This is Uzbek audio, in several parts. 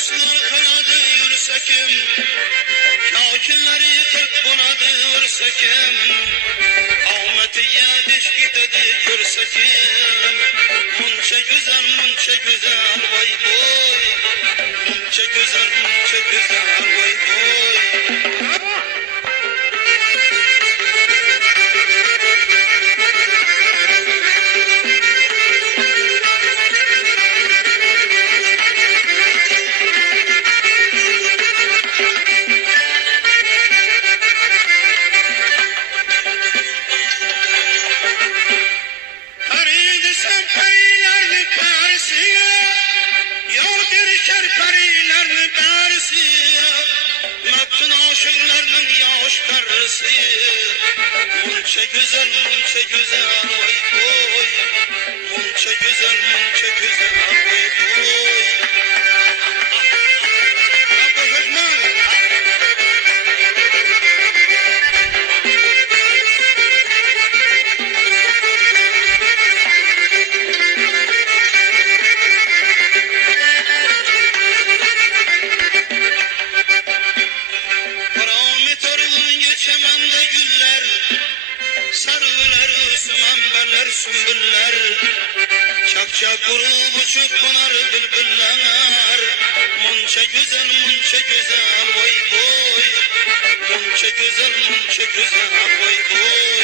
Dostlar kanadı yürsekim, kakinleri kırk bunadı vursekim, Ahmetiye diş gitedi kürsekim. Munça güzel vay boy, munça güzel vay boy. Munça güzel vay boy, munça güzel vay boy. Sümbüller, çakçak vurup uçup konar bülbüller. Munça güzel vay boy, munça güzel vay boy.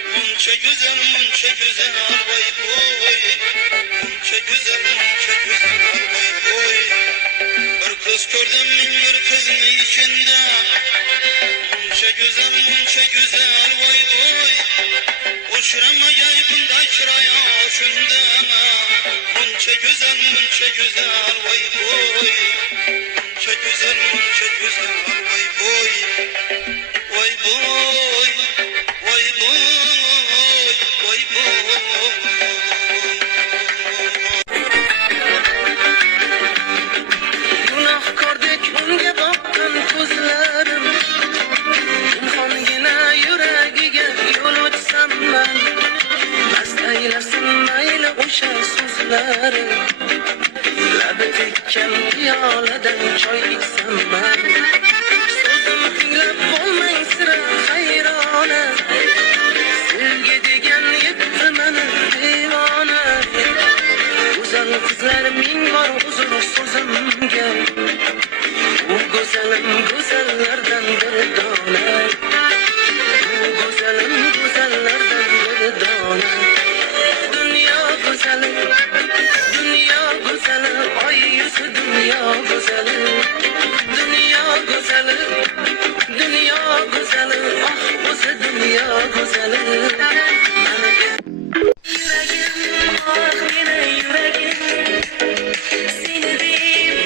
Munça güzel vay boy, munça güzel vay boy. Bir kız gördüm bir kızın içinde, munça güzel vay boy. Uçuramayay bunday çıraya şunda, munça güzel vay boy, munça güzel vay boy. Vay boy, vay boy, vay boy. Günahkordek unga boqqan ko'zlarim, pinhongina yuragiga yo'l o'tsam man, mast aylasin mayli o'sha so'zlari, labi tekkan piyoladan choy ichsam man. So'zim tinglab bo'lmay sira hayrona, sevgi degan yetti mani devona. Go'zal qizlar ming bor uzun so'zimga, u go'zalim go'zallardan bir dona, u go'zalim go'zallardan bir dona. Dunyo go'zali, oy yuzi dunyo go'zali, dunyo go'zali, oh o'zi dunyo go'zali. Yuragim, oh meni yuragim, seni deb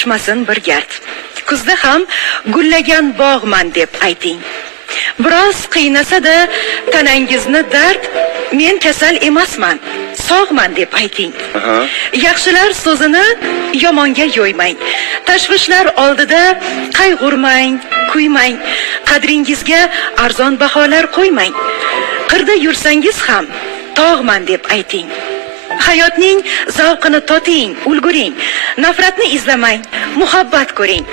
tushmasin bir gard. Kuzda ham gullagan bog'man deb ayting. Biroz qiynasa-da tanangizni dard, men kasal emasman, sog'man deb ayting. Yaxshilar so'zini yomonga yo'ymang. Tashvishlar oldida qayg'urmang, kuymang. Qadringizga arzon baholar qo'ymang. Qirda yursangiz ham tog'man deb ayting. Hayotning zavqini toting, ulguring. Nafratni izlamang, muhabbat ko'ring.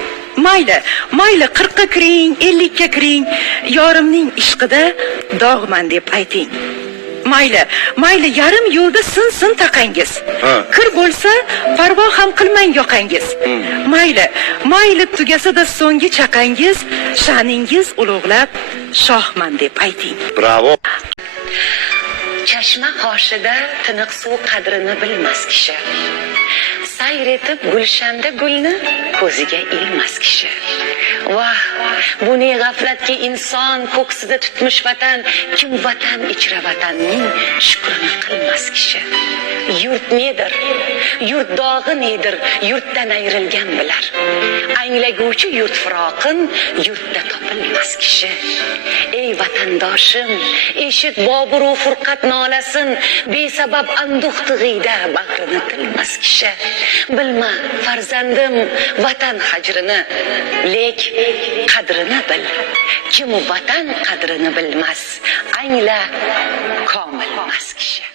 Mayli 40 ga kiring, 50 ga kiring, yorimning ishqida dog'man deb ayting. Mayli yarim yo'lda sin taqangiz. Kir bo'lsa parvo ham qilmang yoqangiz. Mayli tugasa-da so'nggi chaqangiz, sha'ningiz ulug'lab shohman deb ayting. Bravo. Chashma qoshida tiniq suv qadrini bilmas kishi. Sayr etib gulshanda gulni ko'ziga ilmas kishi. Vah, bu ne g'aflatki inson ko'ksida tutmush vatan, kim vatan ichra vatanning shukrini qilmas kishi. Yurt nedir? Yurt dog'i nedir? Yurtdan ayrilgan bilar. Anglaguvchi yurt firoqin yurtda topilmas kishi. Ey vatandoshim, eshit Bobur u furqat nolasin, besabab anduh tig'ida bag'rini tilmas kishi. Bilma farzandim vatan hajrini, lek qadrini bil. Kim vatan qadrini bilmas, angla komilmas kishi.